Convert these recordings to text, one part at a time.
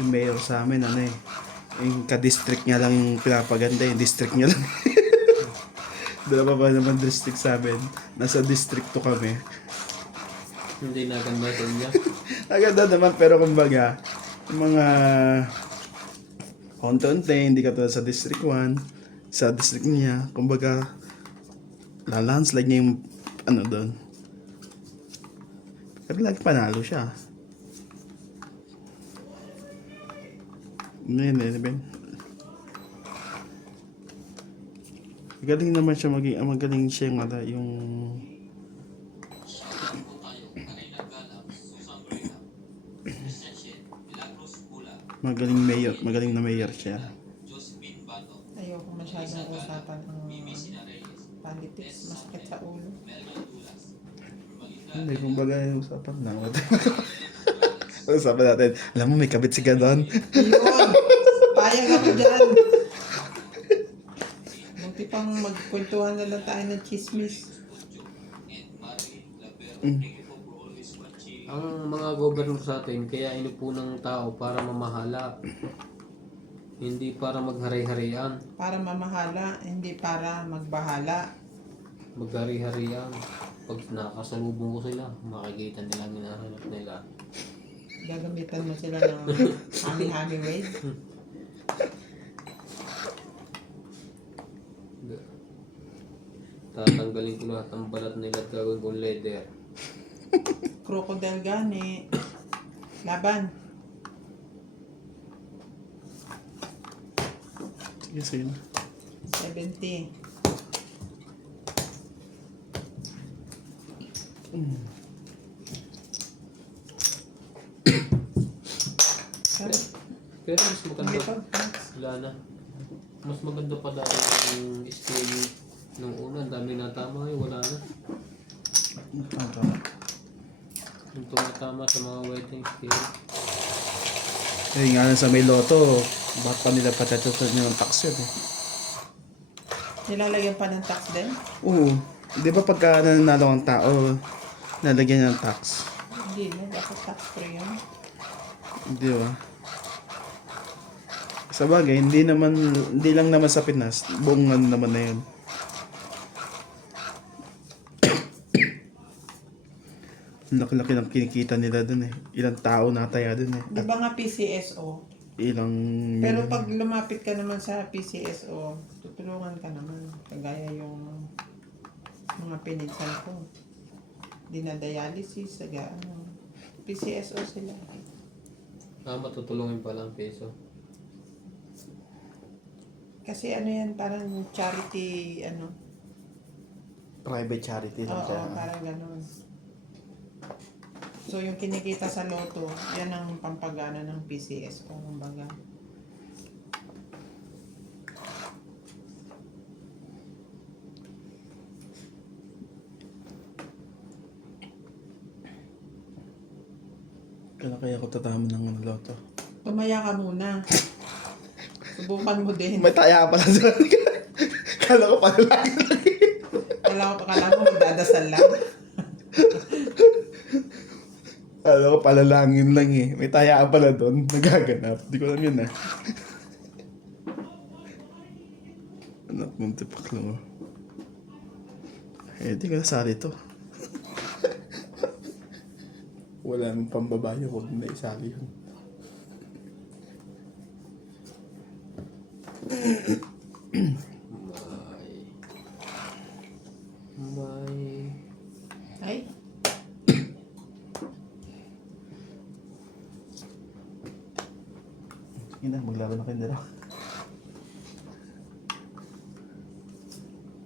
Yung mayor sa amin, ano eh. Yung ka-district niya lang yung pinapaganda, yung district niya lang. Dalawa ba naman district sa amin? Nasa district to kami. Hindi naganda sa inyo. Aganda naman, pero kumbaga, yung mga konti-unti, hindi ka tulad sa district 1, sa district niya, kumbaga, landslide niya yung ano doon. Pero lagi panalo siya. Ben. Magaling naman siya magaling siya yung magaling na mayor siya. Ayoko masyadong usapan ng politics. Masakit sa ulo. Hindi, kumbaga yung usapan lang. Usapan natin. Alam mo, may kabit si Ganon. Yun! Payag ako dyan! Buti pang magkwentuhan na lang tayo ng chismis. Ang mga governor sa atin, kaya inupo ng tao para mamahala. Hindi para magharay-harian. Para mamahala, hindi para magbahala. Maghari-harian. Pag nakasalubong ko sila, makikita nila ang hinahanap nila. Gagamitan mo sila ng hami-hami way. Tatanggalin ko lahat ang balat nila at gagawin kong leather. Crocodile gani. Laban. Sige, sige na. 70. Pero mas maganda. Ito. Wala na. Mas maganda pa dahil yung skill nung una. Ang dami natama ngayon. Wala na. Yung tumatama sa mga wedding skill. Eh nga lang sa may loto, bakit pa nila patatutan nyo ng tax yun eh? Nilalagyan pa ng tax din? Oo. Di ba pagka nanalo ang tao, nalagyan niya ng tax? Hindi na. Dapat tax free yan. Di ba? Sa bagay, hindi lang naman sa Pinas, buong ano naman na yun. Laki-laki ng kinikita nila dun eh. Ilang tao nataya dun eh. Di ba nga PCSO? Ilang Pero pag lumapit ka naman sa PCSO, tutulungan ka naman. Kagaya yung mga pinigsan ko. Dinadialysis, ano. PCSO sila. Matutulungin pa lang peso. Kasi ano yan, parang charity, ano. private charity lang Oo, siya. parang ganun. So yung kinikita sa loto, yan ang pampagana ng PCSO, kumbaga. Kaya ako tatama ng loto. Tumaya ka muna. Subukan mo din. May taya pala dyan. Kala ko pala lang. Kala mo magdadasal lang. Kala ko palalangin lang eh. May taya pala doon. Nagaganap. Di ko alam yun eh. Anak mong tipak lang oh. Eh, di ka nasali to. Wala nang pambabayo. Huwag na isali yun. Bye. Ay, Sige na, maglaro na kayo dalawa.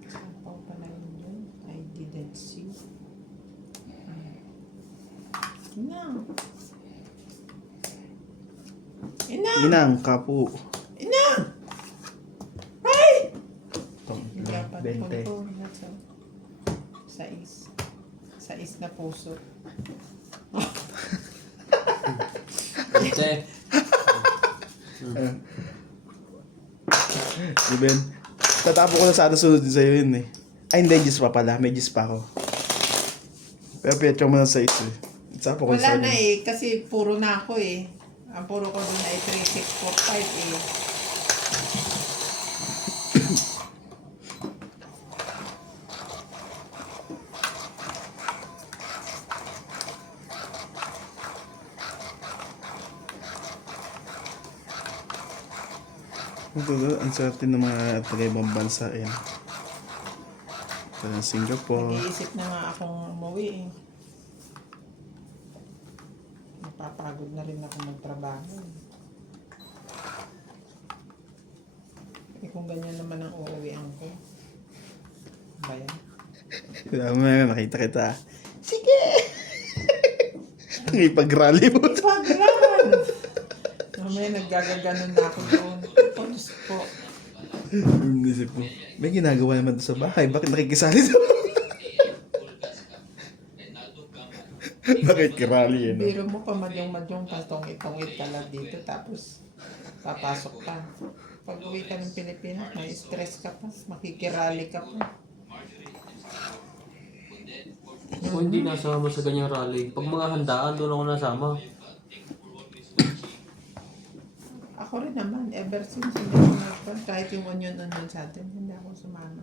sapaw pala yun. I didn't see. Ina. Ina! Inang, kapu. Ina! Ay! Itong Dapat 20. po. Sais. Sais na puso. Ate. Di Ben? Tatapo ko na sana sunod sa'yo yun eh. Ay hindi, gis pa pala. May gis pa ako. Pero pinatyo mo na sa ito eh. Tatapo ko Wala sa'yo. na eh, kasi puro na ako eh. Ang puro ko dun ay 3645 eh. Ang swerte ng mga taga-ibang bansa yan. Sa Singapore. Nag-iisip na nga akong umuwi eh. Napapagod na rin ako magtrabaho. Eh kung ganyan naman ang uuwian ko. Bayan. Kailangan mo na nakita kita. Sige! Ang ipag-rally mo. Pag-run! Mamaya naggagaganon na ako doon. Diyos po. Inisip mo, may ginagawa naman sa bahay. Bakit nakikisali doon? Bakit kirali yan? Biro mo pa madyong-madyong patongit-tongit ka lang dito tapos papasok ka. Pag uwi ka ng Pilipinas, may stress ka pa, makikirali ka pa. Ako hindi nasama sa ganyang rally. Pag mga handaan, doon ako nasama. Ako rin naman, ever since hindi ako nagpan, kahit yung onion sa atin, hindi ako sumama.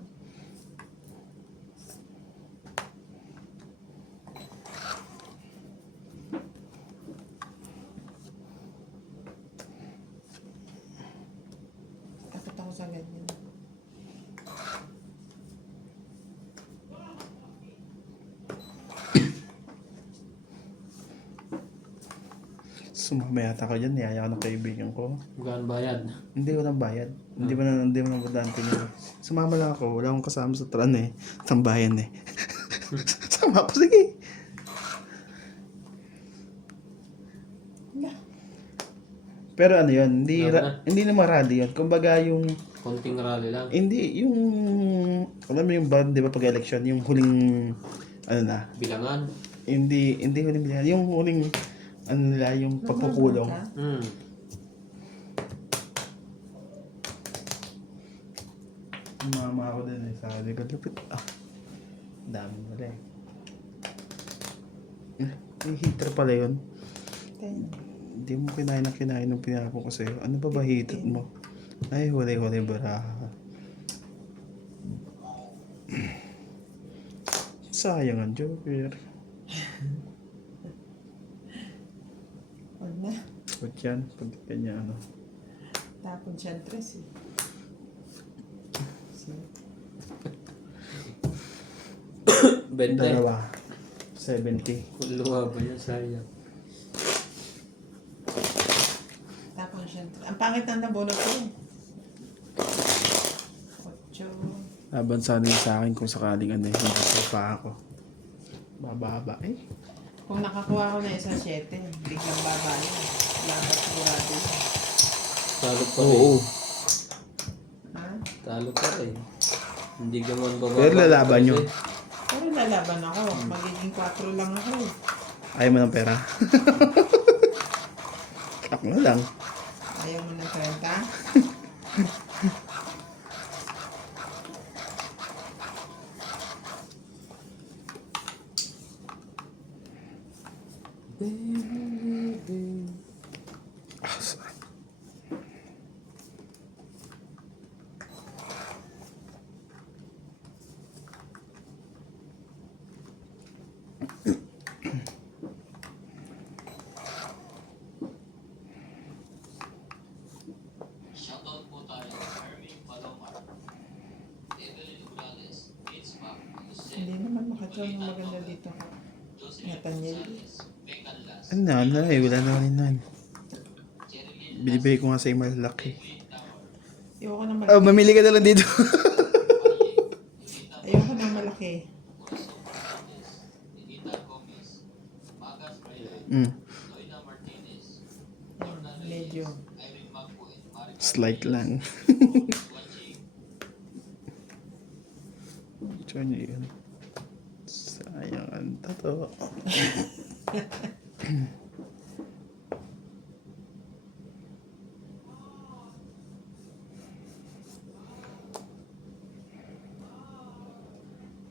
Takot ako sa ganyan. Sumama yata ko dyan, niyaya ko ng kaibigan ko. Gaan bayad. Hindi ko nang bayad. Hindi mo na budante niya. Sumama lang ako, wala akong kasama sa tran eh. Tambayan eh. Sama ako, sige. Wala. Pero ano yun, hindi, Wala na. hindi naman rally yun. Kumbaga yung, Konting rally lang. hindi, yung, alam mo yung ba, di ba pag-election, yung huling, ano na, Bilangan. hindi huling, yung huling, ano nila, yung pagpupulong. Hmm. Mama ako din eh, sa lupit. Ah, dami pala eh. Yung heater pala yun. Hindi mo kinain ng pinapon ko sa'yo. Ano ba heater mo? Ay, huli baraha. Sayang ang Joker. Huwag na. Ba't yan? Pag kanya ano. Tapon siya ang tres eh. Bente. Dalawa. 70. Luwa ba yan? Sayang. Tapon siya ang tres. Ang pangit ng nabunot ko eh. 8. Laban sana yun sa akin kung sakaling ano eh. Hindi pa ako. Bababa eh. Kung nakakuha ko na isang 7, biglang baba yun. Labat sigurado yun. Talo pa rin. Ha? Talo pa rin. Hindi ka man bababa. Pero lalaban nyo. Pero lalaban ako. Magiging 4 lang ako eh. Ayaw mo ng pera. Ako na lang. Ayaw mo ng 30? Ah, sarap. Shoutout po tayo kay Hermie Palomar, Evelyn Morales, Vince Mac, Jose, Hindi naman makatsaw ng maganda dito ko. Jose Nathaniel. Gonzalez, Becca Las, Ano na eh. Wala na rin nun. Jerilyn Binibigay ko nga sa malaki. Tower, Ayoko na Oh, malaki. mamili ka na lang dito. Ayoko na malaki. Corazon Fernandez, Nikita Gomez, Magas Reyes, Mm. Loida Martinez, Ayun, medyo. Irene Macpo, and Maricar Slight lang. Guachi, Diyan yun. Sayang ang tato.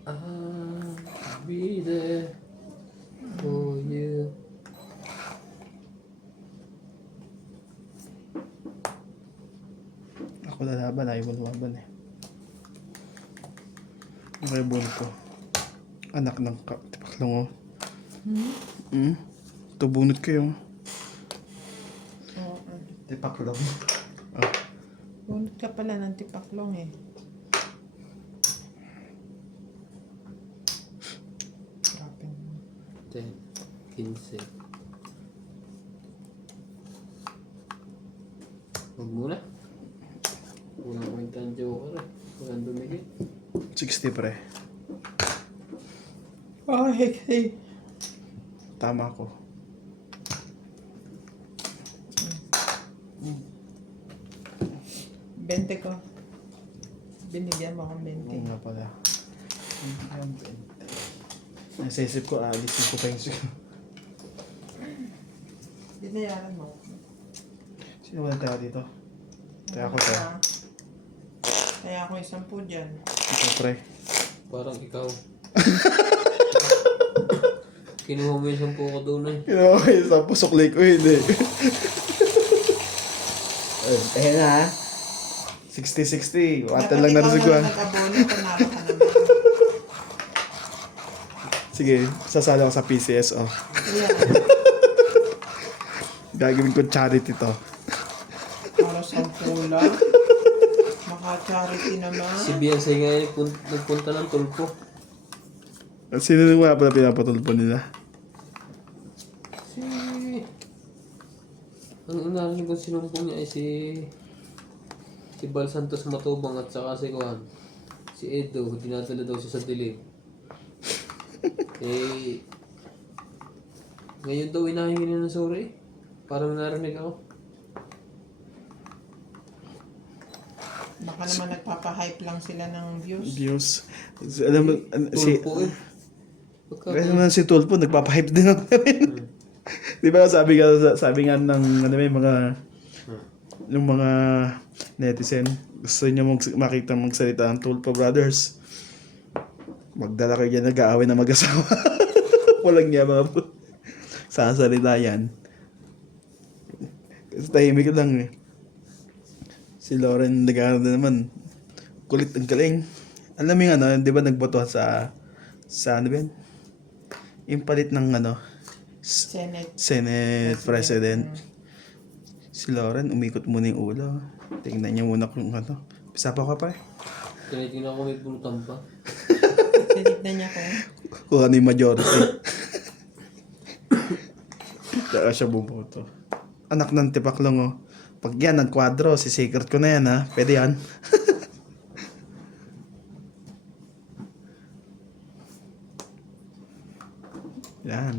I'll be there for you. lalaban, ayaw mo lumaban eh. Okay, bunot ko. Anak ng tipaklong oh. Ito bunot kayo. Oo. Tipaklong. Bunot ka pala ng tipaklong eh. Grabe. 10, 15. Huwag muna. Walang kwenta ang joker eh. Walang dumigit. 60 pre. Oh, hey. Tama ko. Bente ko. Binigyan mo akong Oo 20. nga pala. Nasa isip ko, alisin ko pa yung Binayaran mo. Sino wala tayo dito? Kaya ako tayo. Kaya ako 10 dyan. Ito pre. Parang ikaw. Kinuha mo yung 10 ko doon eh. Okay, sa pusok ko hindi. Ayun na ha. 60-60. Watan lang na rin ko ha. Nag-abono, panalo ka naman. Sige, sasali ako sa PCS oh. Ayan. Gagawin ko charity to. Para 10 lang. Maka-charity naman. Si Beyonce nga nagpunta ng tulpo. Sino nung wala pala pinapatulpo nila? Si... Ang inarinig ko sinumpong niya ay si Bal Santos Matubang at saka si Juan. Si Edo, dinadala daw siya sa dilim. Eh... Ngayon daw inahingi niya ng sorry. Parang narinig ako. Baka naman nagpapahype lang sila ng views. Views. Alam mo, si... Tulpo eh. Kasi naman si Tulpo, nagpapahype din ako. Di ba sabi nga ng ano may mga yung mga netizen gusto niya makita magsalita ang Tulpo Brothers. Magdala kayo dyan nag-aaway na mag-asawa. Walang niya mga sasalita yan. Kasi tahimik lang eh. Si Lauren nag-aaral na naman. Kulit ang galing. Alam mo yung ano, di ba nagboto sa ano ba yan? Yung palit ng ano, Senate President. Si Lauren, umikot muna yung ulo. Tingnan niya muna kung ano. Pisa pa ka pa eh. Tinitingnan ko may pulutan pa. Tinignan niya ko. Kung ano yung majority. Kaya siya bumoto. Anak ng tipaklong oh. Pag yan, nagkwadro, si secret ko na yan ha. Pwede yan. Yan.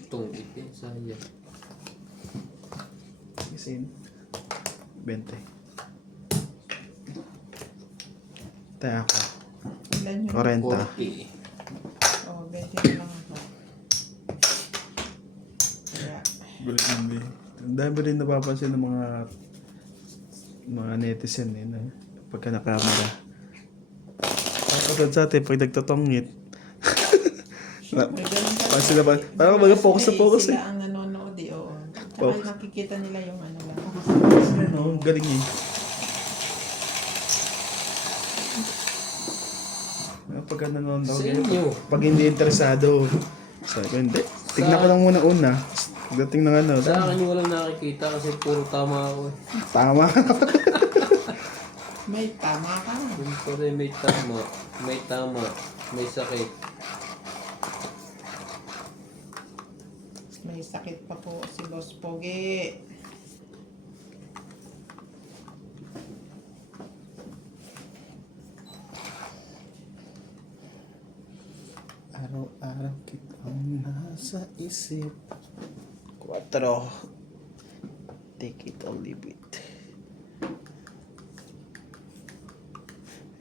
Itong ipin, sayang. Isin. 20. Tayo ako. Ilan yun? 40. 40. Oh, 20 na lang ako. Kaya, Gulit ng B. Ang dami rin napapansin ng mga netizen eh. No? Pagka nakamera. Kapag sa atin, pag nagtotongit. may ganun pa. Sila ba? Parang mag-focus na focus eh. Sila ang nanonood eh, oo. Focus. Tsaka nakikita nila yung ano lang. Ano, galing eh. Pagka nanonood ako, Sa inyo. pag hindi interesado, sabi ko hindi. Tignan ko lang muna una. Pagdating ng ano, Sa akin yung walang nakikita kasi puro tama ako eh. tama. May tama ka. Yung pare may tama, may sakit. May sakit pa po si Boss Pogi. Araw-araw kitang nasa isip. 4. Take it or leave it.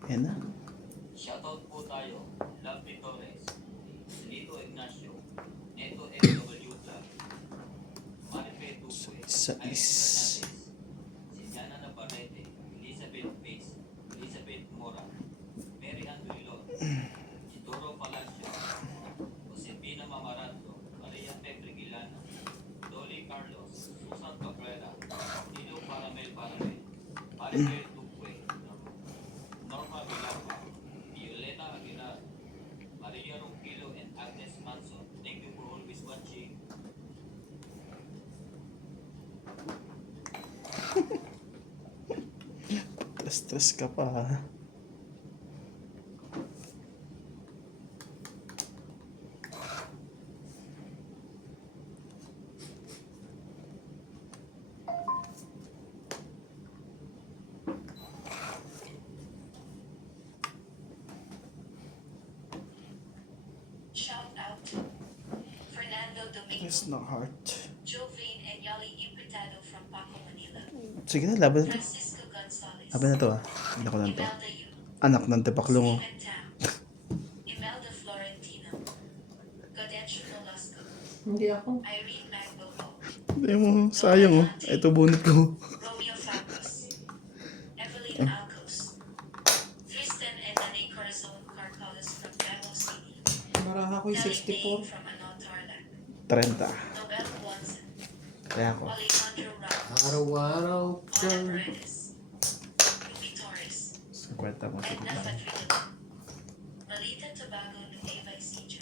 Yan na. Shoutout po tayo. Love Torres, Lito Ignacio, Neto FW Club, Marife Tupoy, Sa Irene is. Fernandez, si Jana Navarrete, Elizabeth Pace, Elizabeth Mora, Mary Ann Drilon, Isidoro Palacio, Josepina Mamaranto, Maria Petre Gilano, Dolly Carlos, Susan Cabrera, Nilo Paramel Paramel, Norma Villalba, Violeta Aguilar, Maria Ronquillo, and Agnes Manson. Thank you for always watching. Stress ka pa. Ha? Shout out to Fernando Domingo, It's not hard. Jovane and Yali Imputado from Paco, Manila, Sige na, laban na to. Francisco Gonzalez, Laban na to ah. Hindi ako na to. Imelda Yu, Anak ng Tepaklong. Stephen Tam, Imelda Florentino, Gaudensio Nolasco, Hindi ako. Irene Magboho, Hindi mo, sayang oh. Ito bunot ko. Romeo Fabros, Evelyn Alcos, Tristan and Nane Corazon Carcalas from Davao City, Maraha ko'y Nelly Dane 64. from Anol Tarlac, 30. Nobel Watson, Kaya ako. Alejandro Ramos, Araw-araw Ona kang Paredes, Ruby Torres, 50 mo. Edna Fadrilo, Malita Tobago Nueva Ecija,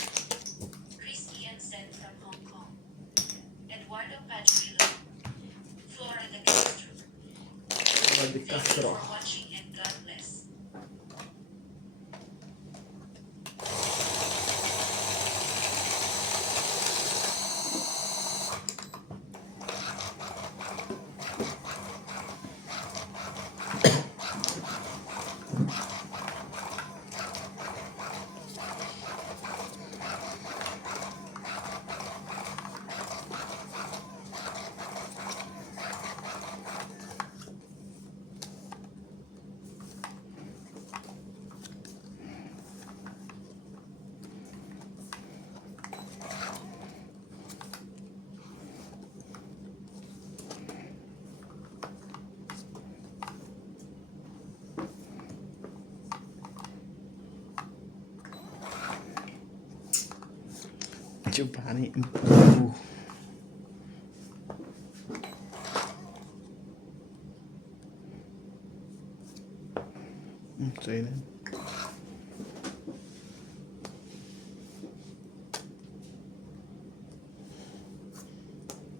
Chris Ian Sen from Hong Kong, Eduardo Padrillo, Flora de Castro. Thank you for watching and God bless. Giovanni. So yun.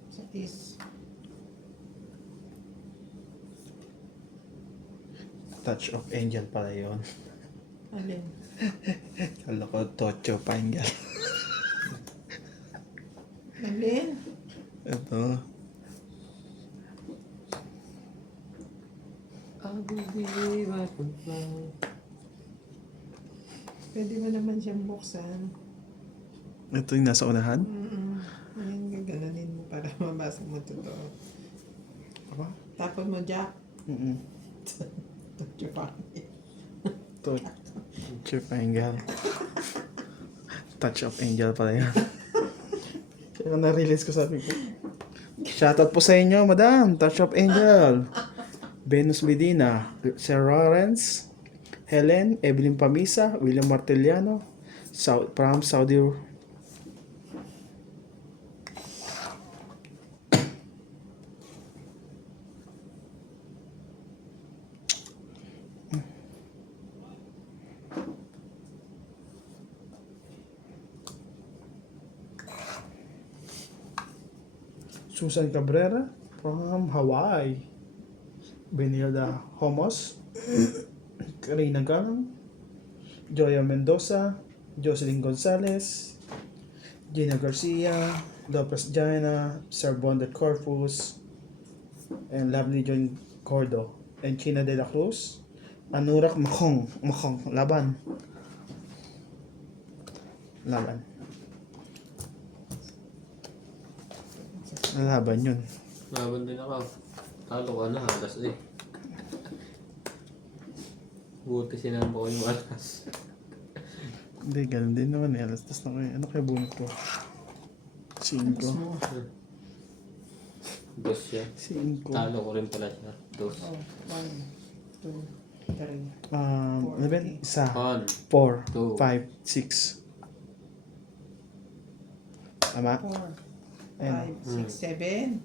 Sa is. Touch of Angel pala yun. Alin? Kala ko Tocho pa Angel. Alin? Ito. I'll be right back. Pwede mo naman siyang buksan. Ito yung nasa unahan. Ayun, gagalanin mo para mabasa mo totoo. Aba? Tapos mo, Jack. Touch Touch of Angel. Touch of Angel pala yun. Kaya na-release ko sabi ko. Shoutout po sa inyo, madam. Touch of Angel. Venus Medina. Sir Lawrence. Helen. Evelyn Pamisa. William Martellano. From Saudi. Susan Cabrera from Hawaii. Benilda Homos. Karina Gang. Joya Mendoza. Jocelyn Gonzalez. Gina Garcia. Lopez Jaina. Sir Bonda Corpus. And Lovely John Cordo. And China de la Cruz. Anurak Makong. Laban. Laban yun. Laban din ako. Talo ka na, alas eh. Buti sinamba ko yung alas. Hindi, ganun din naman eh. Alas tas na kayo. Ano kaya bunot ko? 5. Dos siya. 5. Talo ko rin pala siya. Dos. Oh, 1, 2, 3. Ano ba? Isa. 1, 4, Two. 5, 6. Tama? 4, 5, 6, 7.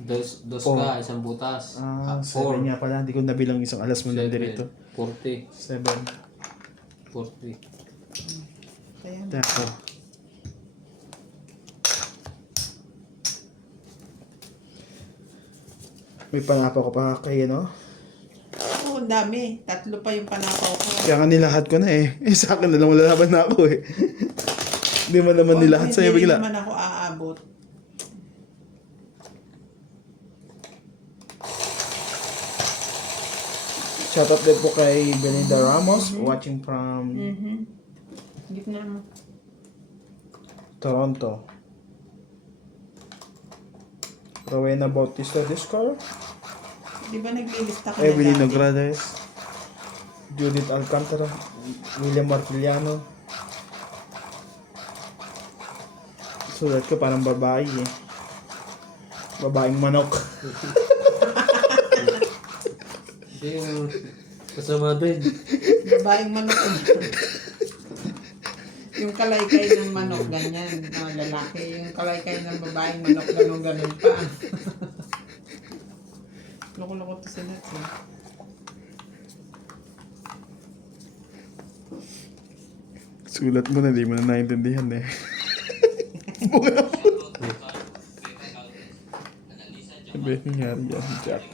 Dos Four. ka, isang butas. Seven nga pala. Hindi ko nabilang isang alas mo lang dito. 40. 7. 40. Kaya Tako. May panapa ko pa kay ano. Oo, ang dami. 3 pa yung panapaw ko. Kaya nga nilahat ko na eh. Eh sa akin na lang wala laban na ako eh. Hindi mo naman nilahat sa'yo Hindi bigla. naman ako aabot. Shoutout din po kay Belinda Ramos, watching from Gitna mo. Toronto. Rowena Bautista Discord, Di ba naglilista ka Evelyn na dati? Nogrades, Judith Alcantara, William Martiliano. Sulat ko parang babae eh. Babaeng manok. Hindi yung kasama din. Babaeng manok. Yung kalaykay ng manok, ganyan, mga lalaki. Yung kalaykay ng babaeng manok, ganun pa. Loko-loko to sila. Sulat mo na, di mo na naintindihan eh. Sabi nangyari yan, Jack.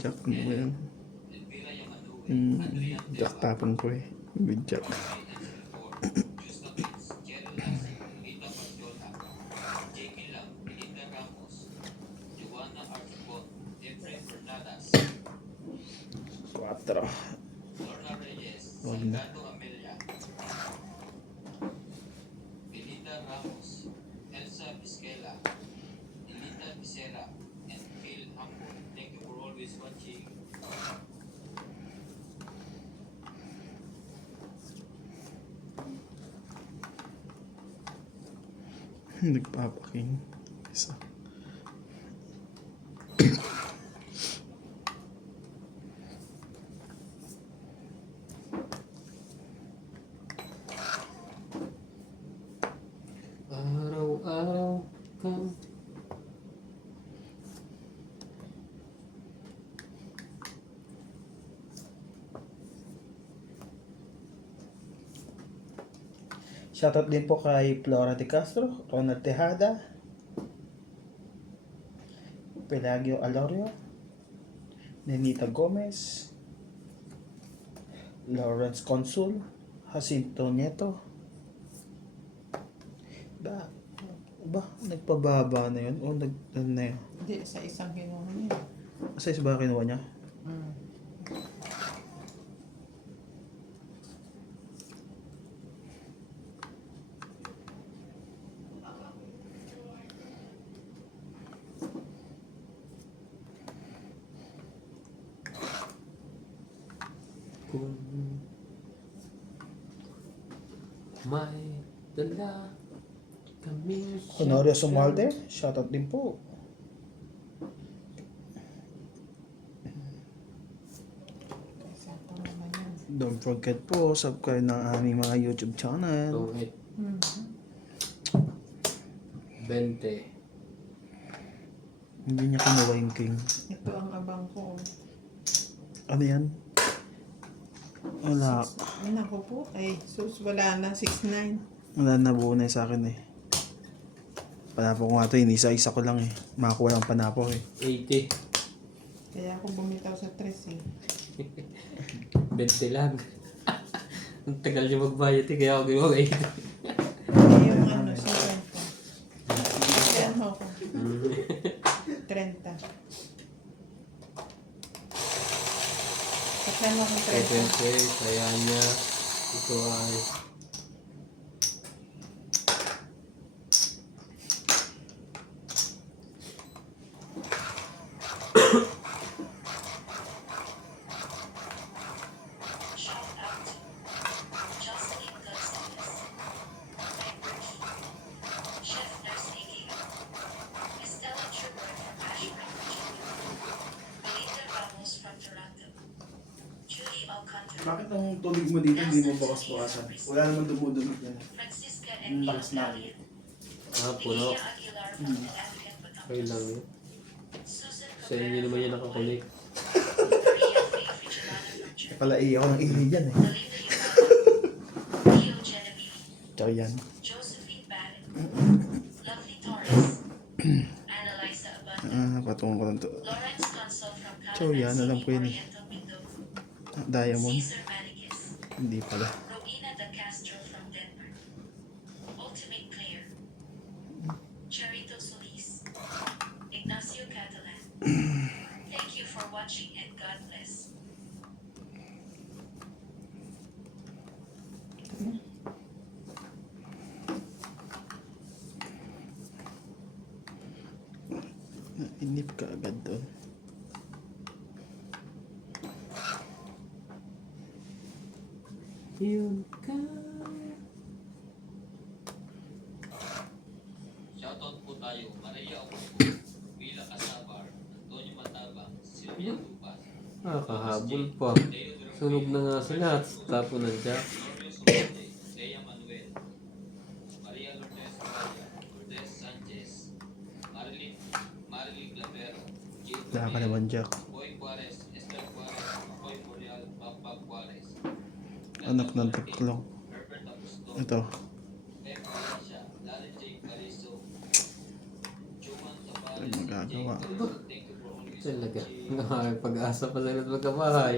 Jack, ano ba yan? Jack tapon ko eh. Hindi Jack. Quattro. Wag na. Belinda Ramos, Elsa Vizquela, Elita Becerra, and Phil Hampo. Thank you for always watching. Nagpapaking. Isa. Araw-araw kang Shoutout din po kay Flora de Castro, Ronald Tejada, Pelagio Alorio, Nenita Gomez, Lawrence Consul, Jacinto Nieto. Ba, nagpababa na yun? O ano na yun? Hindi, sa isang kinuha niya. Sa isa ba kinuha niya? kung may dala kaming Honorio Sumalde, shoutout din po. Sakto naman yan. Don't forget po, subscribe ng aming mga YouTube channel. Tungit 20. Hindi niya kinuha yung king. Ito ang abang ko. Ano yan? Wala. Ay, naku po. Ay, sus, wala na. 6'9". Wala na, buo na sa akin eh. Panapo ko nga ito, inisa-isa ko lang eh. Makakuha lang panapo eh. 80. Kaya ako bumitaw sa 3 eh. 20 lang. Ang tagal niya magbayad eh, kaya ako ginawa 80. Yung ano, 50. Kaya mo ako. 30. Kasama akong 30. 20, kaya niya ito ay Shout out to Jocelyn Gonzalez, Hyperkey, Chef Nurse Iggy, Estella Trooper from Ashburn, Virginia, Belinda Ramos from Toronto, Julie Alcantara, Bakit ang tubig mo dito hindi mo bakas-bakasan? Wala naman dumudunod yan. Francisca Ang M. lakas na. Italian, puno. Lilia Aguilar from the African Bataan, Okay lang yun. Susan Sa inyo naman yan nakakulik. Maria Faye Frigilana from Germany. Pala ako ng ingay dyan eh. Olivia Baba, Leo Genevieve, Tsaka yan. Josephine Barrett, Lovely Torres, Annalisa Abundant, Patungo ko lang to. Lawrence Consol from So, yan, Calapan alam City, ko yun eh. Oriental Mindoro, Diamond. Cesar Maniquez, Hindi pala. Rowena De Castro from Denmark, Ultimate Player, Charito Solis, Ignacio Catalan. Thank you for watching and God bless. Inip ka agad doon. Yun ka. Shoutout po tayo, Maria Augusto, Mila Casabar, Antonio Matabang, Silvia Tupas, Kahabol pa. Sunog na nga sa lahat. Tapo ng jack. Gloria Solete, Lea Manuel, Maria Lourdes Raya, Lourdes Sanchez, Marilyn Clavero, Jill Wala ka Rodriguez, naman, Jack. Boy Juarez, Esther Juarez, Makoy Morial, Papa Juarez, Anak ng taklong. Herbert Abusto, Ito. Pep Valencia, Larry J. Carizo, Juman Tavares, Ay, magagawa. Jake Carizo, thank you for always Talaga. watching. Pag-asa pa sila sa magkabahay.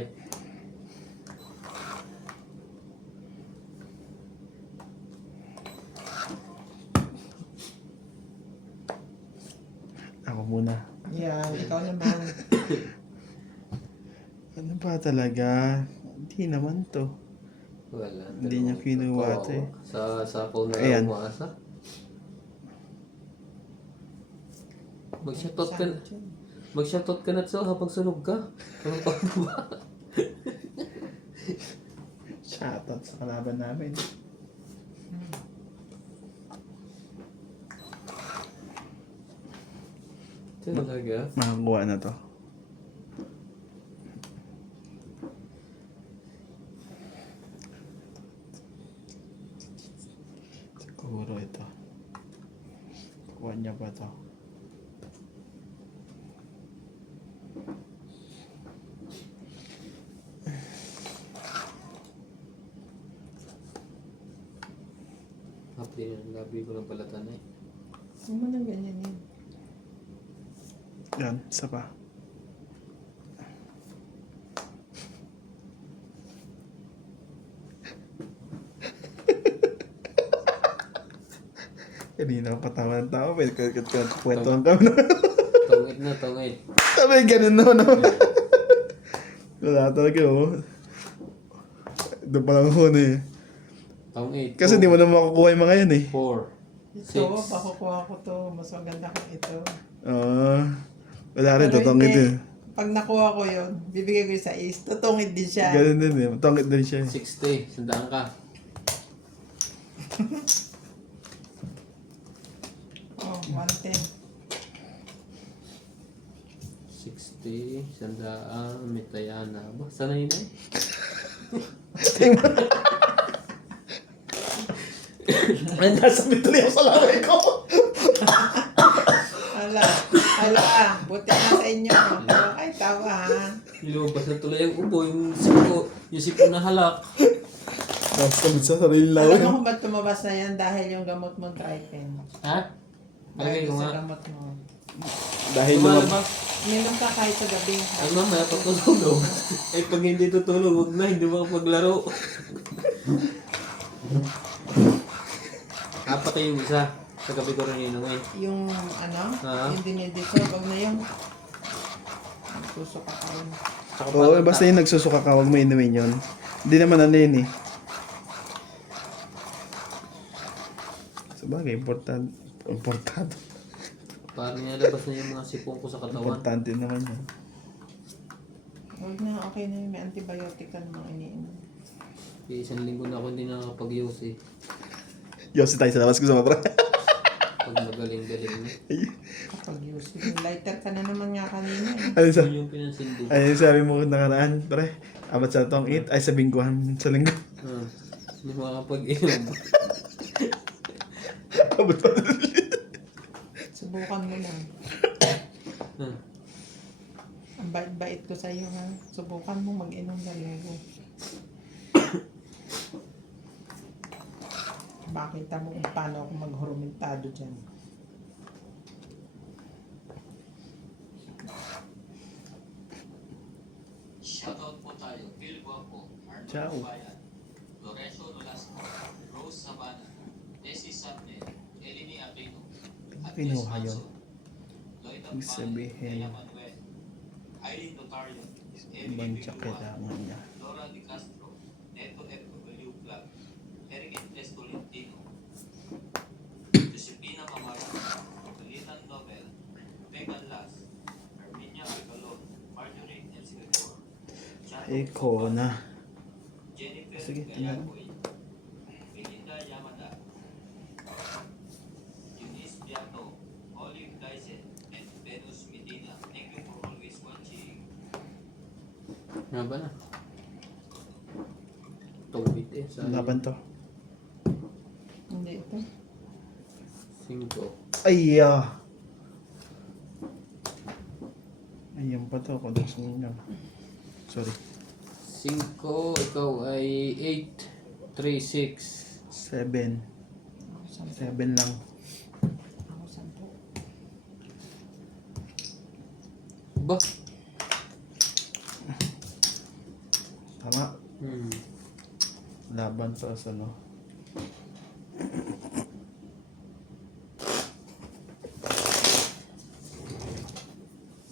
Ako muna. Yan, ikaw naman. Ano ba talaga? Hindi naman to. Wala. Hindi niya kinuha ito eh. Sa sapaw na Ayan. umaasa. Mag-shoutout ka na. Mag-shoutout ka na so habang sunog ka. Ano pa ba? Shoutout sa kalaban namin. Talaga? Makakuha na to. Siguro ito. Kuha niya ba to? Happy na. Labi ko ng palatan eh. Huwag mo nang ganyan yan. Yan, isa pa. Kanina pa tama ng tao, pwede kwentuhan kami na. Tungit na, tungit. Sabi, ganun naman. Wala talaga, oh. Doon pa lang ako na eh. Tungit. Kasi di mo na makukuha yung mga yan eh. 4. Ito, pakukuha ko to. Mas maganda kung ito. Wala rin, Pero tutungit hindi. eh. Pag nakuha ko yun, bibigay ko yung sa is. Tutungit din siya. Ganun din eh, tutungit din siya eh. 60. Sandaan ka. Oh, 110. 60. Sandaan. May tayana. Ba, sana yun eh? Ay, nasa bitli ako sa laway ko. Ala, buti na sa inyo. Pero ay, tawa ha. Ilubas na tuloy ang ubo. Yung sipo na halak. Nasa sa sarili laway. Alam mo kung ba't tumabas na yan dahil yung gamot mo Tripen. Ha? Palagay Dahil ko sa nga. gamot mo. Dahil Lumalabas. Minom ka kahit sa gabi. Ay mamaya patulog. Eh pag hindi tutulog, huwag na. Hindi makapaglaro. Apat yung isa. Sa gabi ko rin inumin. Yung ano, Ah. yung dinidito, wag na yung tusok ka rin. Tsaka Oo, basta yung nagsusuka ka, huwag mo inumin yun. Hindi naman ano yun eh. Sabagay, importante. Parang nilabas na yung mga sipong ko sa katawan. Importante naman yun. Huwag na, okay na yun. May antibiotic ka namang iniinom. Isang linggo na ako hindi nakakapag-use eh. Yosi tayo sa labas ko sa mabra. Pag magaling-galing na. Kapag use yung lighter ka na naman nga kanina. Eh. Ano sa? Yun yung pinansindi. Ano yung sabi mo nakaraan, pre? Abat sa tong 8 ay sa bingguhan sa linggo. Hindi makakapag-inom. Abat pa. So, Subukan mo lang. Hmm. Ang bait-bait ko sa'yo ha. Subukan mo mag-inom ng lego. Makita mo kung paano ako maghurumentado dyan. Shoutout po tayo. Phil Guapo, Ciao. Arnold Bayan, Lorenzo Nolasco, Rose Sabana, Desi Sabne, Eleni Aquino, Kinuha yun. Lloyd Ibig sabihin, Ella Manuel, Irene Notario, ibang Emily tsak Figueroa, kailangan niya. Laura Di Castro, Neto FW Club, Eric S. Tolentino, Josepina Mamara, Litan Nobel, Megan Las, Arminia Alcalon, Marjorie M. Singapore, Eko na. Jennifer Sige, tingnan. Gayagoy, Belinda Yamada, Eunice Biato, Olive Dyson, and Venus Medina. Thank you for always watching. Nga ba na? Tawid eh. Sa Laban to. Hindi ito. 5. Ay, Ayan pa to. Kung gusto niyo. Sorry. 5, ikaw ay 8, 3, 6. 7. Ako 10. 7 lang. Ako 10. Ba? Tama. Hmm. Laban to sa ano.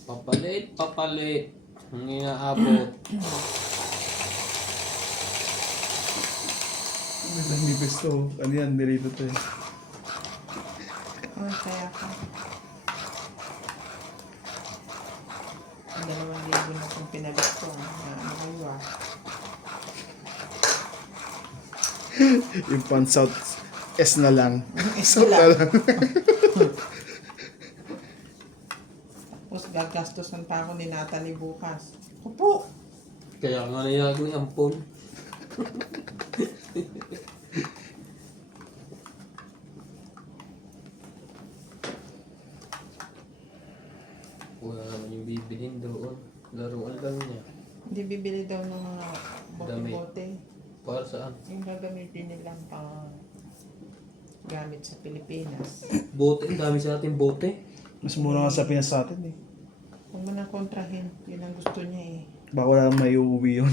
Papalit. Ang inaabot. Hindi pesto. Ano yan? Nilito to eh. Oh, kaya ka. Ang 2,000 na itong pinalit ko. Ano kayo ah? Yung pan South S na lang. S South na na lang. lang. Tapos gagastosan pa ako ni Natalie bukas. Opo! Kaya nga nayag ni Ampon. Wala naman yung bibilhin doon. Laruan lang niya. Hindi bibili daw ng mga Dami. bote-bote. Para saan? Yung gagamitin nilang pang gamit sa Pilipinas. Bote. Ang dami sa ating bote. Mas mura nga sa Pinas sa atin eh. Huwag mo nang kontrahin. Yun ang gusto niya eh. Baka wala nang may uuwi yun.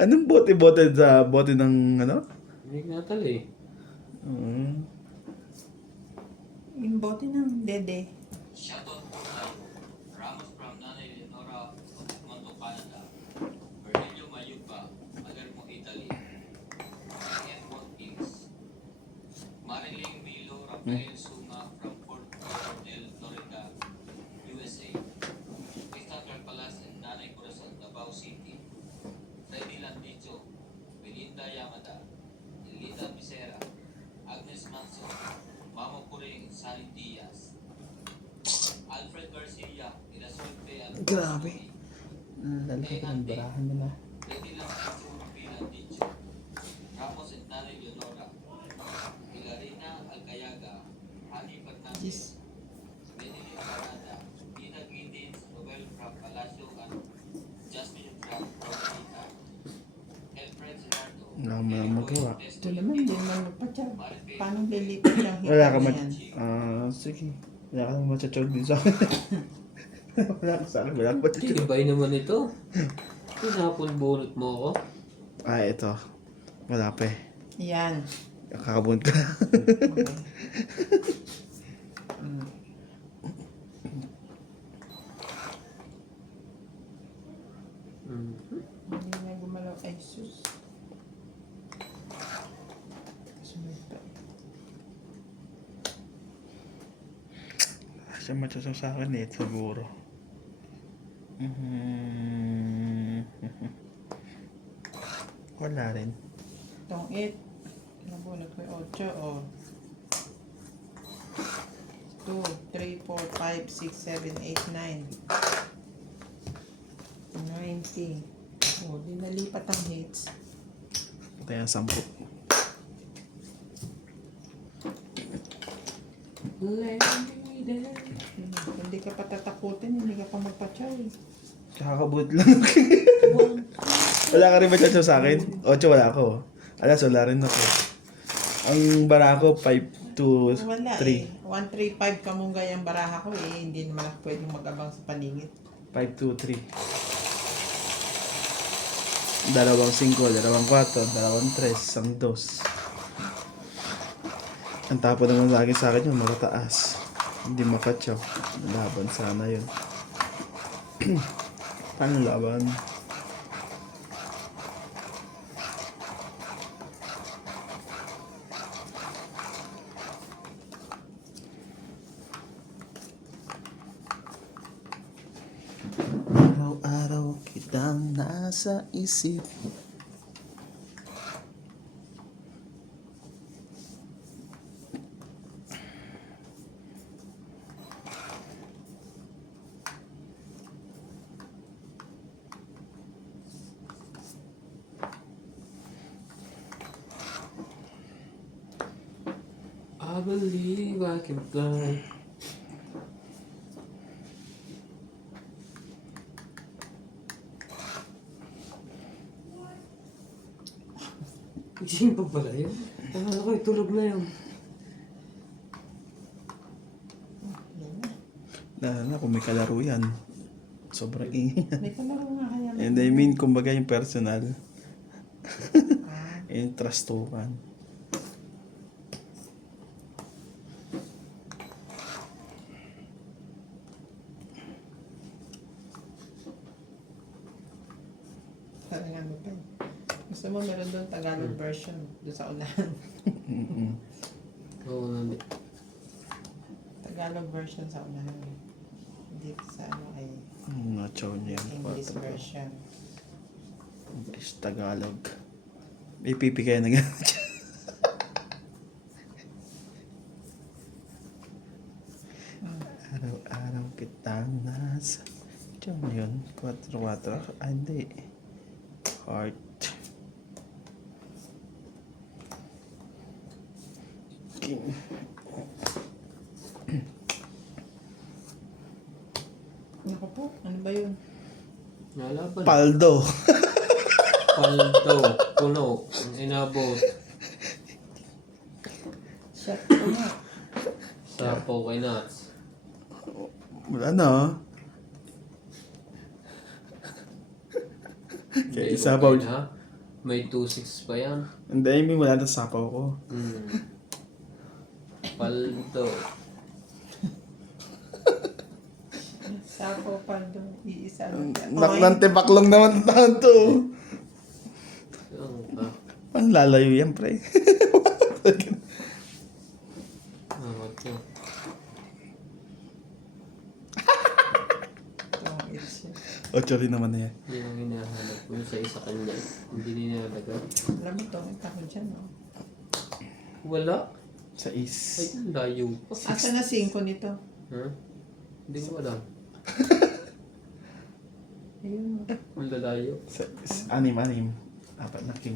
Anong bote-bote sa bote ng ano? Hindi Natalie. Yung bote ng dede. Shoutout po tayo. Ramos from Nanay Leonora of Monto, Canada. Cornelio Mayupa, Palermo, Italy. Ian Watkins. Marilyn Milo Rafael Sunga from Fort Lauderdale, Florida, USA. Christopher Palas and Nanay Corazon, Davao City. Freddy Landicho, Belinda Yamada, Elita Becerra, Agnes Manso, Mamo Kuring, Sally Diaz, Alfred Garcia, Irasolte, Grabe. Lalaki ko ng barahan nila. Freddy Landicho, Landicho, Ramos and Nanay Leonora, Hilarina Alcayaga, Hani Fernandez, Yes. Benedict Parada, Nina Giddins, Noel from Palacio, and Jasmine from Rosita, Elfred Gerardo, Wala mo lang magawa. Ito naman, hindi naman magpatsyag. Paano lilipat yung hikaw Wala ka na man. yan? Sige. Wala ka naman matchachod din sa akin. Wala ka sa akin. Wala ka matchachod. Tibay naman ito. Pinapon bunot mo ako. Ito. Wala pa eh. Yan. Kakabunot ka. Okay. Hindi na gumalaw. Ay, sus. Sunod pa. Siya matchachod sa akin eh. Siguro. Wala rin. Itong 8. Nabunod ko yung 8. O. 2, 3, 4, 5, 6, 7, 8, 9. 90. O, di nalipat ang hits. Ito yung 10. Hindi ka pa tatakutin, hindi ka pa magpa-chow. Kakabut lang. Wala ka rin ba chacho sa akin? 8 wala ako. Alas, wala rin ako. Ang bara ko, 5 to Wala 3. eh. 135 kamunggay ang baraha ko eh. Hindi naman ako pwedeng mag-abang sa paningit. 5 to 3. 2 5, 2 4, 2 3, 2. Ang tapo naman lagi sa akin yung matataas. Hindi makatsaw. Laban sana yun. Paano laban? Araw-araw kitang nasa isip. I believe I can fly. Gising pa pala yun. Akala ko tulog na yun. Lalo na kung may kalaro yan. Sobrang ingay. May kalaro nga kaya. And I mean, kumbaga yung personal. Ah, Yung trustukan. parang ano pa eh. Gusto mo meron doon Tagalog version doon sa unahan. Mm-mm. Oo, nandi. Tagalog version sa unahan. Dito sa ano ay Mga chow niya yan. English version. English, Tagalog. May pipi kayo na gano'n. Araw-araw kitang nasa... Chow yun? 4-4? Ah, hindi. Heart. King. Naku po, ano ba yun? Nalaban. Paldo. Paldo. Puno. Ang inabot. Shut ko nga. Sapo kay Nuts. Wala na. Kaya Hindi, isabaw. okay na. May 2-6 pa yan. Hindi, may wala na sapaw ko. Paldo. Sapo pa doon. Iisa lang. Naklante baklong naman taon to. Yan ka. Ang lalayo yan, pre. Awat yun. Ocho rin naman na yan. Yan ang hinahanap ko. Yung sa isa kanya. Hindi nilalagay. Alam mo ito, may takot dyan, no? Wala. Sa is. Ay, ang layo pa. Asa na 5 nito? Ha? Hindi ko alam. Ayun. Ang lalayo. Sa is. Anim. Apat na king.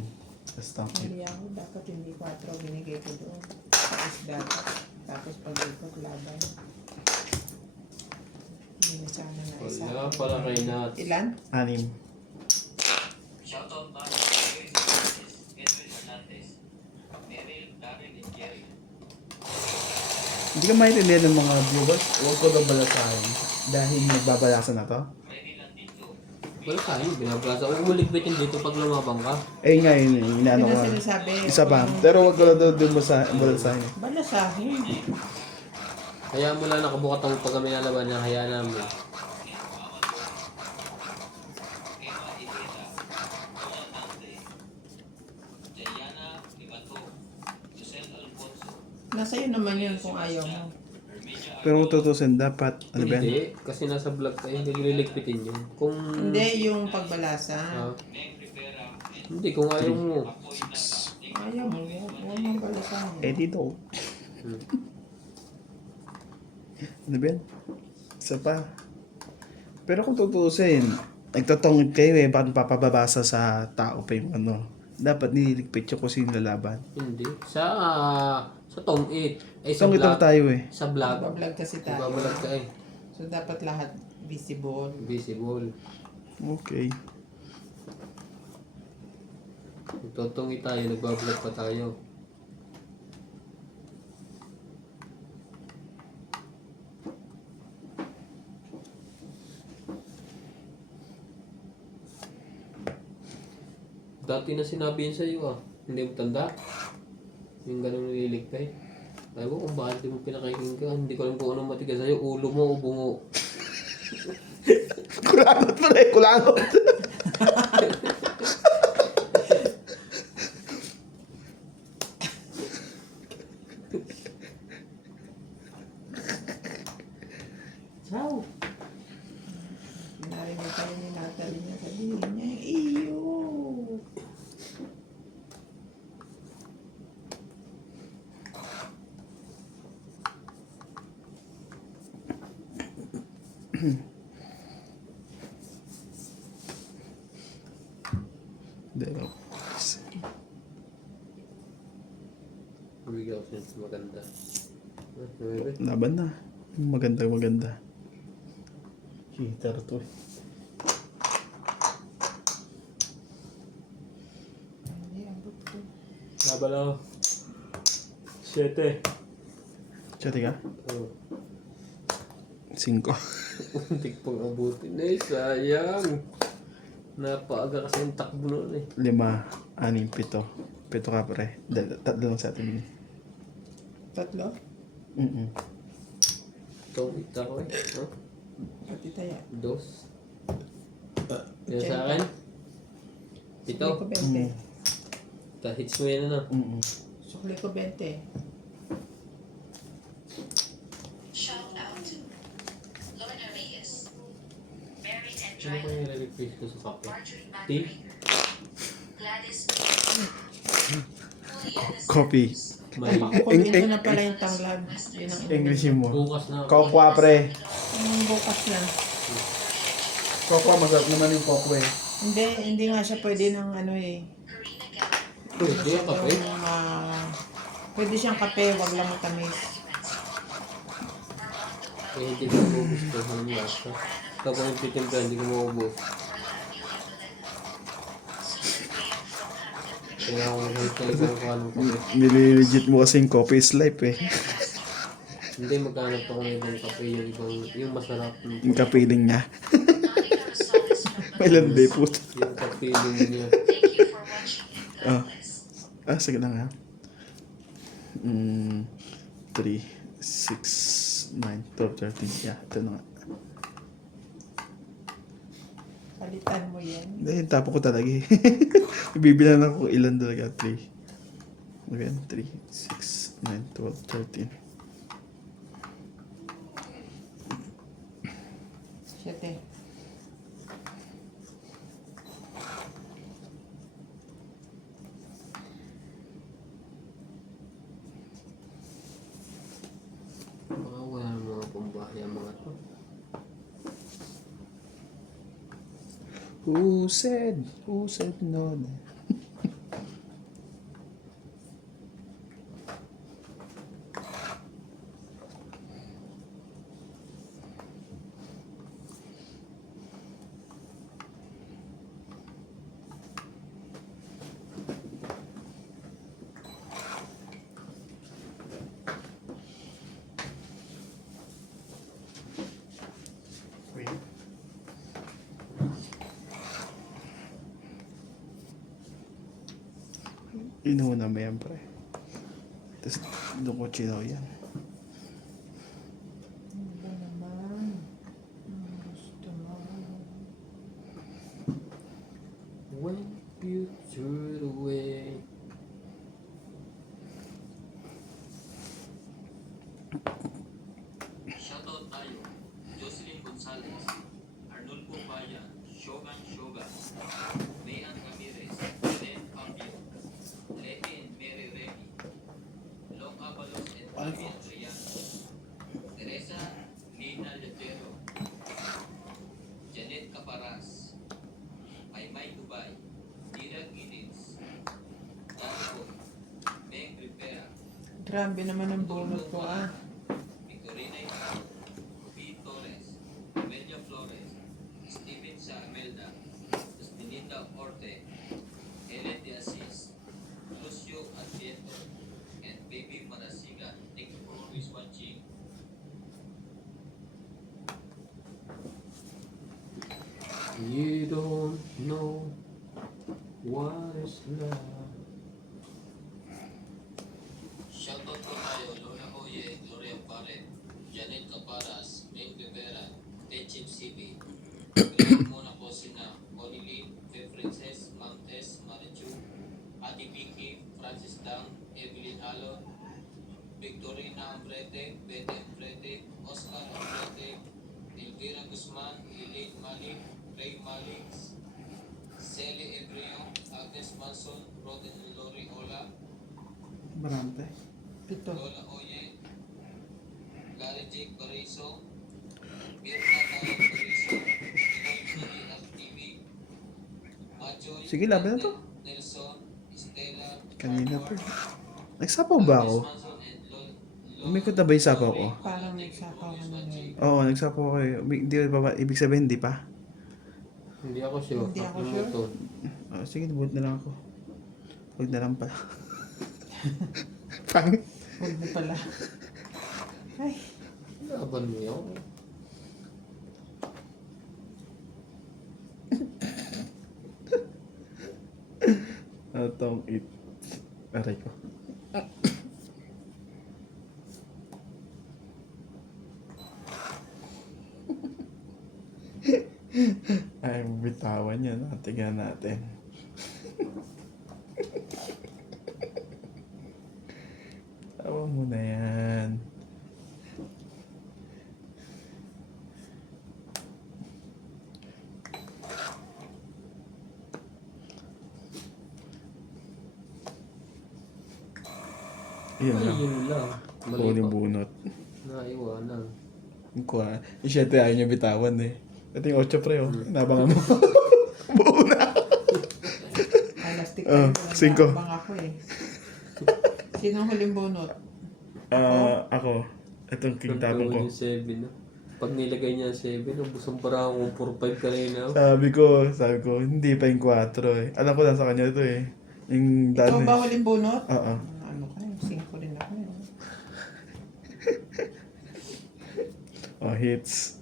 Stop it. Hindi ako. Dapat hindi 4 binigay ko doon. Tapos dapat. Tapos pag-ikot laban. Hindi na sana na isa. Wala pala kay Nuts. Ilan? Anim. Shoutout na kay Edwin Hernandez, Meryl, Darren, and Jerry. Hindi ka maintindihan ng mga viewers. Huwag ko lang balasahin. Dahil nagbabalasan na to. Ready lang dito. Wala tayo. Binabrasa. Huwag mo ligpit yun dito pag lumabang ka. Eh nga yun, inaano Yun ko. ang sinasabi. Isa pa. Pero huwag ko lang doon balasahin. Balasahin. Kaya mo lang nakabukat ang pag kami nalaban niya. Hayaan namin. Emma Idrita, Lola Dante, Jayana Ibato, Josel Alfonso, Nasa iyo naman yun kung ayaw mo. Hermedia Pero kung tutusin, dapat, ano ba yan? Hindi. Kasi nasa vlog kayo. Hindi nililigpitin yun. Kung... Hindi yung pagbalasa. Ah, Meg Rivera, hindi. Kung ayaw mo. Apoy Naka, Ayaw mo. Huwag mong balasahin. Eh, dito. Ano ba yan? Isa pa. Pero kung tutusin, nagtatongid kayo eh, bakit papababasa sa tao pa yung ano, Dapat nililigpit yung kung sino lalaban. Hindi. Sa Tong 8. Sa Itong vlog. tayo eh. Sa vlog. Nagbablog kasi tayo. Nagbabalag ka eh. So, dapat lahat visible. Visible. Okay. Tutungi tayo, nagbablog pa tayo. Dati na sinabi yun sa'yo ah. Hindi mo tanda. Yung ganun nililigpay. Alam mo kung bakit di mo pinakaiking ka. Hindi ko alam kung anong matigas sa'yo. Ulo mo o bungo. Kulangot mo rin, kulangot. Ciao! Narinig tayo ni Natalie niya sabihin niya, iyo! Dalaw. Bigyan ko siya maganda. Bebe. Laban na. Maganda, maganda. Heater to eh. Hindi, abot ko. Laban ako. 7. Chati ka? Oh. 5. Untik pang abutin eh. Sayang. Napaaga kasi yung takbo nun eh. 5, 6, 7. 7 ka pre. Tatlo lang sa atin. Tatlo? Itong ita ko eh. Huh? Pati tayo. 2. Yan sa akin. Ito. Sukli ko 20. Hits mo yan ano. Sukli ko 20. Shout out to Lorna Reyes, Mary and Ano ba Dryden, yung nare-request ko sa kape? Marjorie Tea? McGregor, Gladys Juliana Coffee. May Kukunin ko na pala yung tanglad. Yun ang English mo. bukas na. Kokwa pre. Yung bukas na. Kokwa, masarap naman yung kokwa eh. Hindi nga siya pwede ng ano eh. Karina Gallo, Pwede yung kape. Pwede siyang kape, wag lang matamis. Eh, hindi ko gusto ng lasa. Kapag yung pitimpa, hindi ko maubos. Kaya ako nag-help na isang kanong kape. Nililegit mo kasing coffee is life eh. Hindi, maghanap ako ng ibang kape. Yung masarap. Yung kapiling niya. Monica Rosales from May landi po. Yung kapiling niya. Thank you for watching and God bless. Sige lang ha. 3, 6, 9, 12, 13. Yeah, ito na nga. Palitan mo yan. Hindi, tapo ko talaga eh. Ibibilan ako kung ilan talaga. 3. Again, 3, 6, 9, 12, 13. Siyete. Baka wala ng mga pambahaya mga to. Who said no? Inuuna mo yan, pre. Tapos, doon ko chinaw yan. Ano ba naman? Gusto mo. When you turn away. Shoutout tayo. Jocelyn Gonzalez, Arnulfo Bayan, Shogun, Mayan Ramirez, Ren Fabio, Leti and Mary Remy, Long Avalos and Fabian Triano, Teresa Lina Lechero, Janet Caparas, Maymay Dubai, Dira Giddins, Grabe naman ang bunot ko ah. Victorina Ikaw, Ruby Torres, Amelia Flores, Steven Saamelda, Justinita Orte, Ellen De Assis, Lucio Adieto, and Baby Marasigan. Thank you for always watching. You don't know what is love. Shoutout po tayo, Lola Oye, Gloria Barret, Janet Caparas, May Rivera, Techim CB. Pagkakit muna po sina Onilin, Fe Princess, Ma'am Tess, Marichu, Ate Vicky, Francis Dang, Evelyn Alon, Victorina Ambrete, Bete Ambrete, Oscar Ambrete, Elvira Guzman, Elaine Malik, Ray Malik, Celi Ebreo, Agnes Manson, Roden Lori Ola, Marami tayo. Pito. Lola Oye, Gary J. Corizo, Mirna Karen Corizo, Pinoy PDF TV, Majoy, Sige, laban na to. Nelson, Estela, Kanina pa. Nagsapaw ba ako? Manson, and Umikot na ba yung sapaw ko? Parang nagsapaw ka na ngayon. Oo, nagsapaw ko eh. Hindi pa ba? Ibig sabihin, hindi pa? Hindi ako sure. Hindi ako Nakalimutan. sure. Sige, nabuhat na lang ako. Huwag na lang pala. Pangit. Huwag na pala. Ay, Laban mo yun. Atong it. Aray ko. Ay, bitawan yan. Tingnan natin. Tawa mo na yan. Yun Ay, lang. yun lang. Mali Huling pa. bunot. Naiwanan. Yung kuha. Yung 7 ayaw niya bitawan eh. Ito yung 8 pre oh. Inabangan mo. Buo na. alastik Oh, tayo. 5. Nag-aabang ako eh. Sino ang huling bunot? Ako. Itong king tapong ko. Yung 7, no? Pag nilagay niya 7, ubus ang parang 4-5 kanina. Sabi ko, hindi pa yung 4 eh. Alam ko lang sa kanya ito eh. Yung Ikaw daan ba eh. huling bunot? Oo. Ano ka yun? 5 rin ako eh. Oh, hits.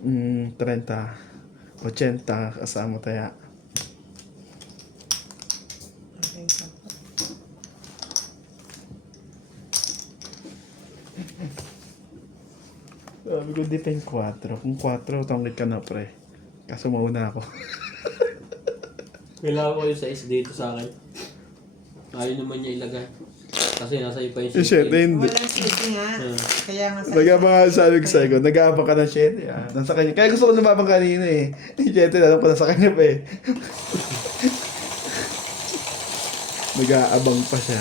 30. 80 kasama taya. Okay, so. Sabi ko, di pa yung 4. Kung 4, tanglit ka na pre. Kaso mauna ako. Kailangan ko yung size dito sa akin. Ayaw naman niya ilagay. Kasi nasa iba yung Yung 7 hindi. Walang sisi nga. Kaya nga sa Nag-aabang nga sabi ko sa'yo, nag-aabang ka ng 7 ah. Nasa kanya. Kaya gusto ko lumabang kanina eh. Yung 7, alam ko nasa kanya pa eh. Nag-aabang pa siya.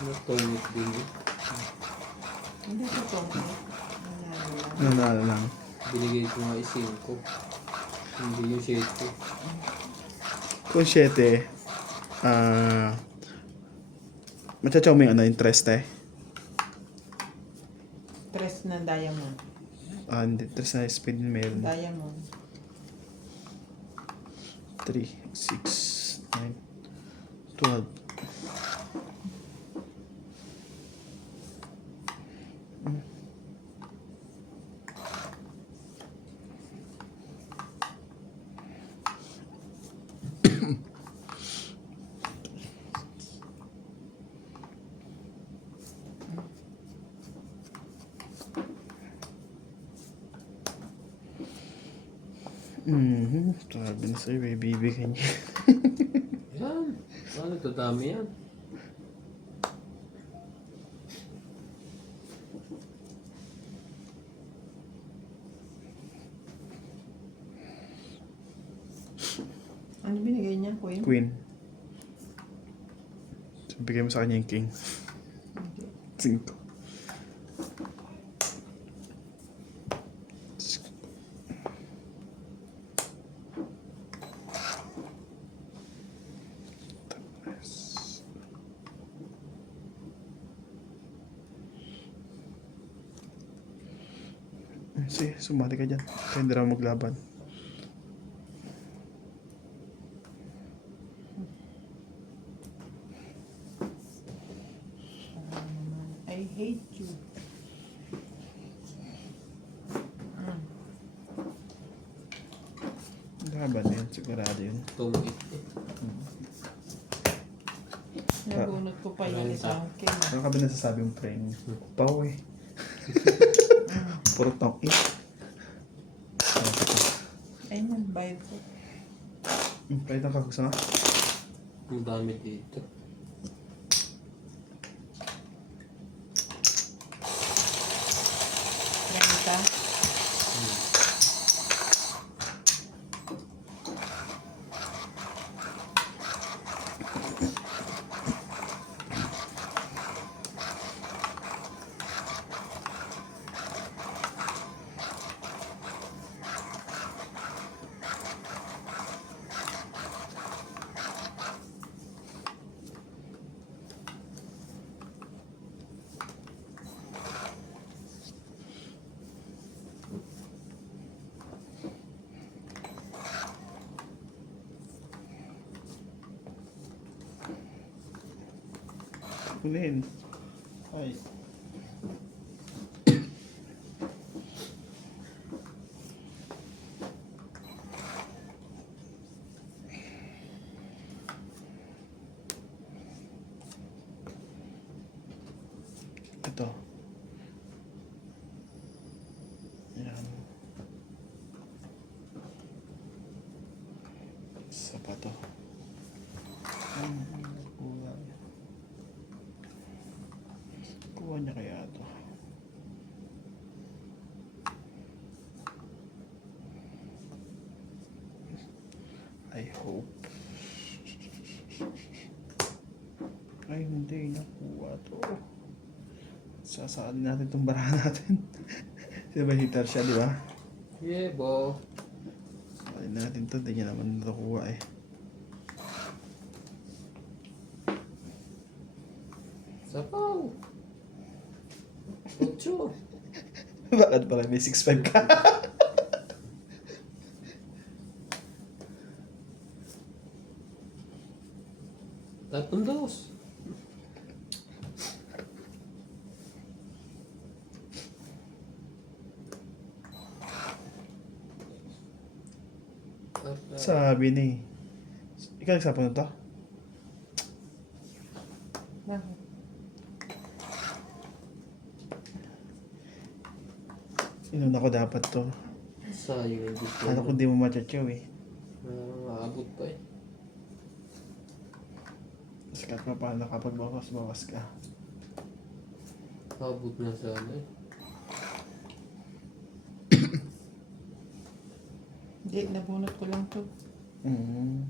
Natungit din yun. Hindi ko to. Nanalo lang. Binigay ko nga yung 5. Hindi yung 7. Kung 7, machachaw mo yung ano, interest eh. Tres na diamond. Hindi, interest na speed meron. Diamond. 3, 6, 9, 12. Sabi na sa'yo, may bibigyan niya. Yan. Ano, dadami yan. Ano binigay niya, Queen? Queen. So, bigay mo sa kanya yung king. 5. Sige, sumali ka dyan. Kaya hindi raw maglaban. I hate you. Laban yan, sigurado yun. Tungit eh. Nabunot ko pa yan sa akin. Ano ka ba nasasabi yung praying? Pao eh. Puro tong eh. Ayun, bayad ko. Yung pahit ang kagusto nga. Ang dami dito. Renta. Kunin. Ay. Ito. Yan. Isa pa to. Kulang. Kuha niya kaya to. I hope. Ay, hindi nakuha to. Sasaan natin itong barahan natin. Di ba hitter siya, di ba? Yeah, bo. Sasaan natin to, hindi niya naman nakuha eh. Sapaw. Ocho. Bakit pala may 6'5 ka? Tatlong dos. Sabi ni. Ikaw nagsapo na to? Bakit? Inuna ko dapat to. Sayang yung gusto. Ano kung di mo machachaw eh. Maabot pa eh. Mas ka pa paano kapag bawas ka. Abot na sana eh. Hindi, nabunot ko lang to. Mm.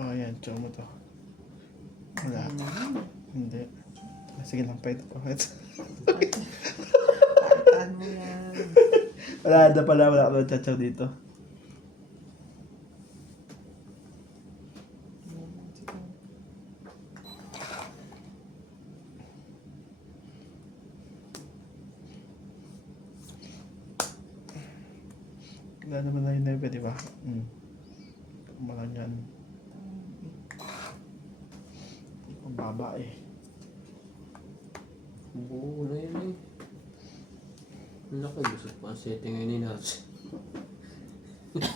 Oh, yan. Chow mo to. Wala. Hindi. Sige lang, pahit. Pakitaan mo yan. Wala na pala. Wala ka chachaw dito. Wala naman na yun na iba, di ba? Malang yan. Ang baba eh. Buo na yun eh. Nakagusot pa ang setting yun ni Nats. 4.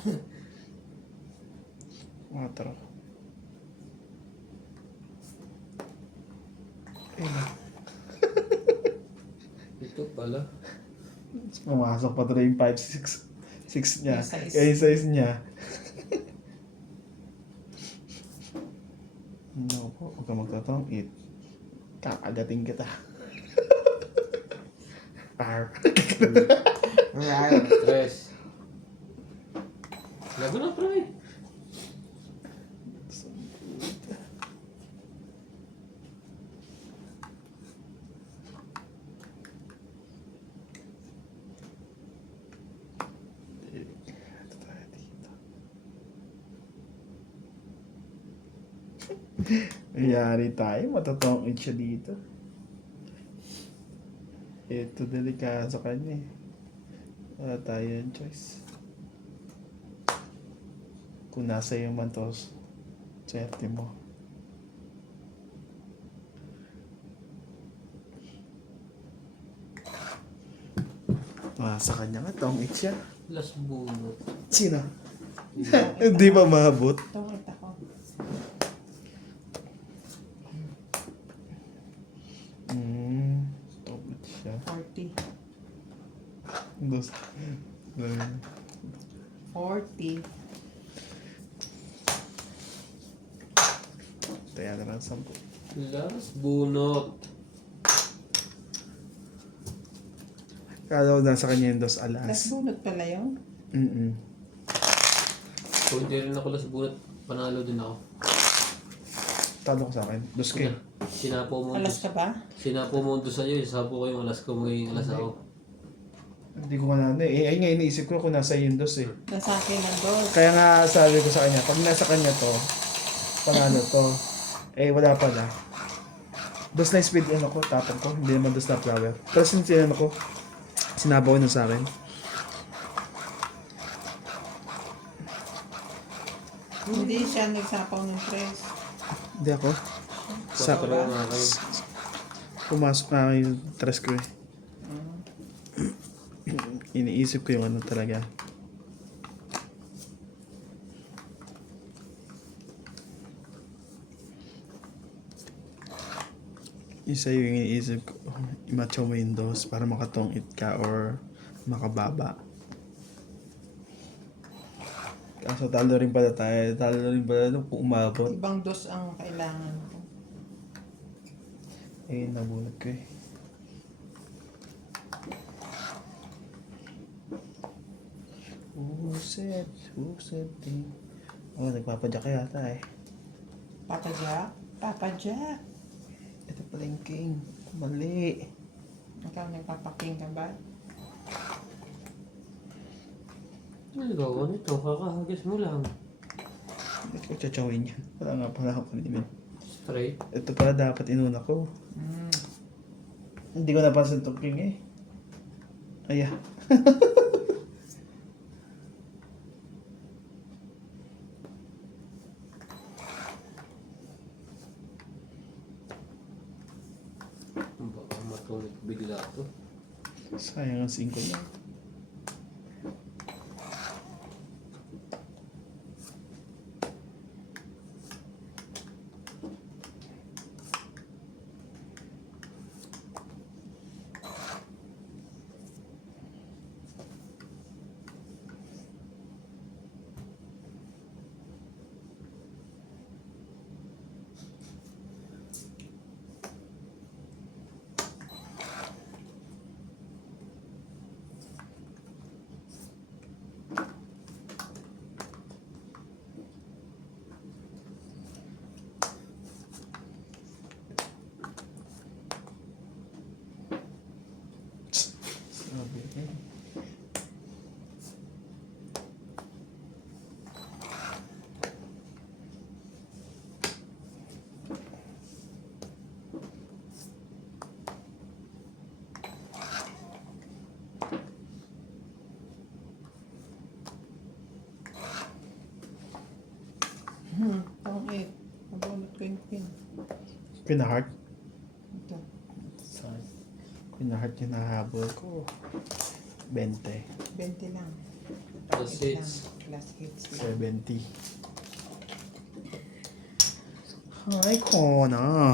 Ayun. Ito pala. Pumasok pa tuloy yung 5, 6 niya. Yung size. Yung size niya. No po, huwag ka magtatong. Kakagating kita. Arr. Right. Tres. Lago na, pre. Ito tayo dito. Nangyari tayo, matotong siya dito. Ito, delikado sa kanya eh. Wala tayo yung choice. Kung nasa iyo man to, swerte mo. Sa kanya nga, tong siya. Last bunot. Sino? Hindi pa maabot. Tungit ako. Tong siya. 40. Dos. 40. Kaya na lang 10. Last bunot. Kala ko nasa kanya yung dos Last alas. bunot pala yun. Kung hindi rin ako last bunot, panalo din ako. Talo ko sa akin. Dos kayo. Sinapo mo Alas ka ba? Sinapo mo doon sa'yo, isapo ko yung alas ko, magiging alas ako. Hindi ko manano eh. Ay nga, iniisip ko kung nasa yung dos eh. Nasa akin ang dos. Kaya nga sabi ko sa kanya, pag nasa kanya to, panalo to. Eh, wala pala. Dos na speed ano ko, tapon ko. Hindi naman dos na flower. Pero since ano ko, sinabaw na sa akin. Hindi siya nagsapaw ng press. Hindi ako. Sa, Pero nga kayo. pumasok na yung tres ko eh. Iniisip ko yung ano talaga. Isa yung iniisip ko, imatcho mo yung dos para makatong-it ka or makababa. Kaso talo rin pala tayo. Talo rin pala nung kung umabot. Ibang dos ang kailangan ko. Eh, nabunod ko eh. Uset eh. Oh, nagpapadyak ka yata eh. Papa Jack? Papa Jack? Ito pala yung king. Mali. Ikaw nagpapaking ka ba? Ano gawa nito? Kakahagis mo lang. Hindi ko tsachawin yan. Wala nga pala ako kanina. Straight. Ito pala dapat inuna ko. Hindi ko napansin itong king eh. Aya. Baka matulog bigla to. Sayang ang 5 niya. Sabi eh. Tungit. Nabunot ko yung pin. Queen na heart. Ito. Sorry. Queen na heart yung nahabol ko. 20. 20 lang. Plus Hit lang. hits. Last hits lang. 70. Ay, ko na.